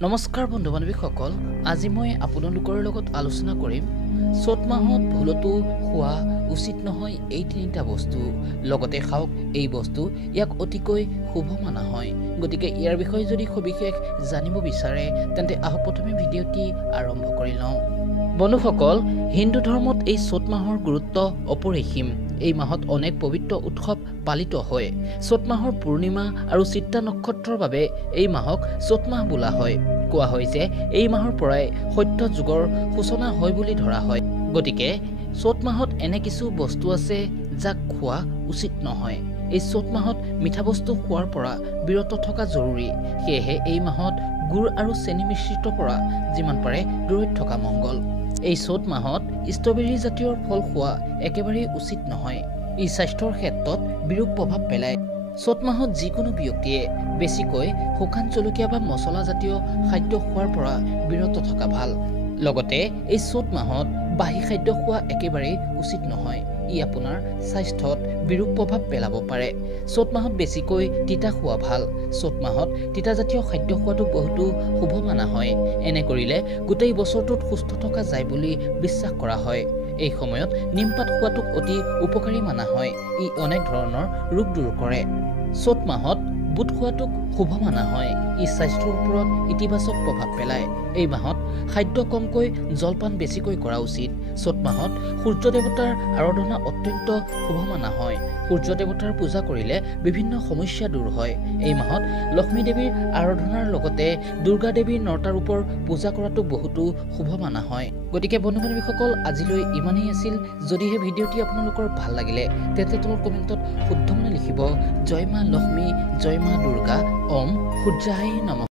নমস্কাৰ বন্ধু বান্ধৱীসকল, আজি মই আপোনালোকৰ লগত আলোচনা কৰিম চ'ত মাহত ভুলতো খোৱা উচিত নহয় এই তিনিটা বস্তু। লগতে খাওক এই বস্তু, ইয়াক অতিকৈ শুভ মানা হয়। গতিকে ইয়াৰ বিষয়ে যদি সবিশেষ জানিব বিচাৰে তেন্তে আহক প্ৰথমে ভিডিঅ'টি আৰম্ভ কৰি লওঁ। বন্ধুসকল, হিন্দু ধৰ্মত এই চ'ত মাহৰ গুৰুত্ব অপৰিসীম। এই মাহত অনেক পবিত্ৰ উৎসৱ পালিত হয়। চ'ত মাহৰ পূৰ্ণিমা আৰু চিত্ৰা নক্ষত্ৰৰ বাবে এই মাহক চ'ত মাহ বোলা হয়। কোৱা হয় যে এই মাহৰ পৰাই সত্য যুগৰ সূচনা হয় বুলি ধৰা হয়। গতিকে চ'ত মাহত এনে কিছু বস্তু আছে যাক খোৱা উচিত নহয়। এই চ'ত মাহত মিঠা বস্তু খোৱাৰ পৰা বিৰত থকা জৰুৰী। সেয়েহে এই মাহত গুড় আৰু চেনি মিশ্ৰিত পৰা যিমান পাৰে দূৰৈত থকা মংগল। এই চ'ত মাহত ষ্ট্ৰবেৰী জাতীয় ফল খোৱা একেবাৰেই উচিত নহয়। ই স্বাস্থ্যৰ ক্ষেত্ৰত বিৰূপ প্ৰভাৱ পেলায়। চ'ত মাহত যিকোনো ব্যক্তিয়ে বেছিকৈ শুকান জলকীয়া বা মছলা জাতীয় খাদ্য খোৱাৰ পৰা বিৰত থকা ভাল। লগতে এই চ'ত মাহত বাহি খাদ্য খোৱা একেবাৰেই উচিত নহয়। ই আপোনাৰ স্বাস্থ্যত বিৰূপ প্ৰভাৱ পেলাব পাৰে। চ'ত মাহত বেছিকৈ তিতা খোৱা ভাল। চ'ত মাহত তিতাজাতীয় খাদ্য খোৱাটো বহুতো শুভ মানা হয়। এনে কৰিলে গোটেই বছৰটোত সুস্থ থকা যায় বুলি বিশ্বাস কৰা হয়। এই সময়ত নিমপাত খোৱাটোক অতি উপকাৰী মানা হয়। ই অনেক ধৰণৰ ৰোগ দূৰ কৰে। চ'ত মাহত বুট খোৱাটোক শুভ মানা হয়। ই স্বাস্থ্যৰ ওপৰত ইতিবাচক প্ৰভাৱ পেলায়। এই মাহত খাদ্য কমকৈ জলপান বেছিকৈ কৰা উচিত। চ'ত মাহত সূৰ্য দেৱতাৰ আৰাধনা অত্যন্ত শুভ মানা হয়। সূৰ্য দেৱতাৰ পূজা কৰিলে বিভিন্ন সমস্যা দূৰ হয়। এই মাহত লক্ষ্মী দেৱীৰ আৰাধনাৰ লগতে দুৰ্গা দেৱীৰ নৰতাৰূপৰ পূজা কৰাটো বহুতো শুভ মানা হয়। গতিকে বন্ধু বান্ধৱীসকল, আজিলৈ ইমানেই আছিল। যদিহে ভিডিঅ'টি আপোনালোকৰ ভাল লাগিলে তেন্তে তলত কমেণ্টত শুদ্ধ মানে লিখিব, জয় মা লক্ষ্মী, জয় মা দুৰ্গা, ওম সূৰ্যায় নমঃ।